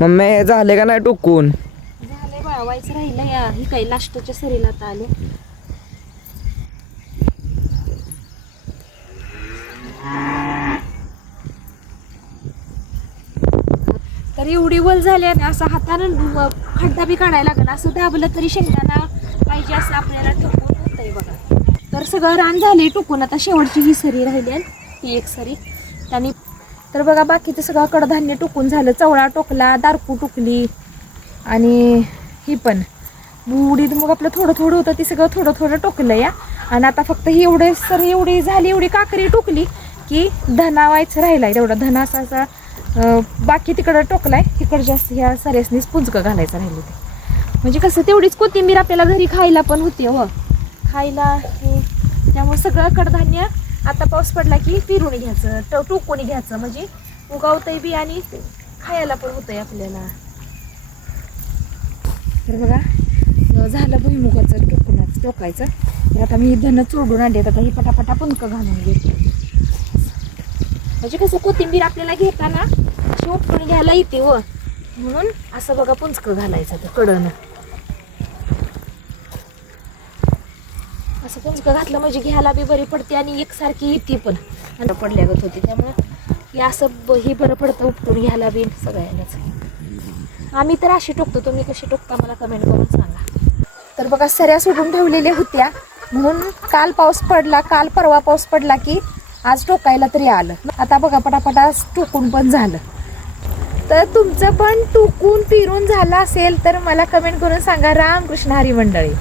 Mummy झाले का नाही टोकून? झालंय बाळा, व्हायचं राहिलं या ही काही लास्टच्या सरीला आता आलो. तर एवढी वल झाली आणि असं हातानं खड्डा बी काढायला लागला, असं दाबलं तरी शेंगदाणा पाहिजे असं आपल्याला टोकून होतंय बघा. तर सगळं रान झाले टोकून, आता शेवटची ही सरी राहिली आहे, ती एक सरी त्यांनी. तर बघा बाकीचं सगळं कडधान्य टोकून झालं, चवळा टोकला, दारकू टोकली आणि ही पण उडीद मग आपलं थोडं थोडं होतं, ती सगळं थोडं थोडं टोकलं या. आणि आता फक्त ही एवढे सरी एवढी झाली, एवढी काकरी टोकली की धना व्हायचं राहिलाय तेवढा. धना असा बाकी तिकडं टोकलाय, तिकडं जास्त ह्या सऱ्यासनीच पुंजकं घालायचं राहिले ते. म्हणजे कसं तेवढीच कोथिंबीर आपल्याला घरी खायला पण होते व खायला हे. त्यामुळे सगळं कडधान्य आता पाऊस पडला की पिरून घ्यायचं, टोकून घ्यायचं, म्हणजे उगावतंय बी आणि खायला पण होतंय आपल्याला. तर बघा झालं भुईमुगाचं टोकायचं. तर आता मी धन चोडून आणले, आता ही पटापटा पुंजकं घालून घेते. म्हणजे कसं कोथिंबीर आपल्याला घेताना अशी उपटून घ्यायला येते व म्हणून असं बघा पुंजकं घालायचं ते कडनं. असं पुंजकं घातलं म्हणजे घ्यायला बी बरी पडते आणि एकसारखी येते पण पडल्यागत होती. त्यामुळं हे असं हे बरं पडतं उपटून घ्यायला बी सगळ्यांनाच. आम्ही तर अशी टोकतो, तुम्ही कशी टोकता मला कमेंट करून सांगा. तर बघा सऱ्या सोडून ठेवलेल्या होत्या म्हणून काल पाऊस पडला, काल परवा पाऊस पडला की आज टोकायला तरी आलं. आता बघा पटापटा टोकून पण झालं. तर तुमचं पण टोकून पिरून झालं असेल तर मला कमेंट करून सांगा. रामकृष्ण हरी मंडळी.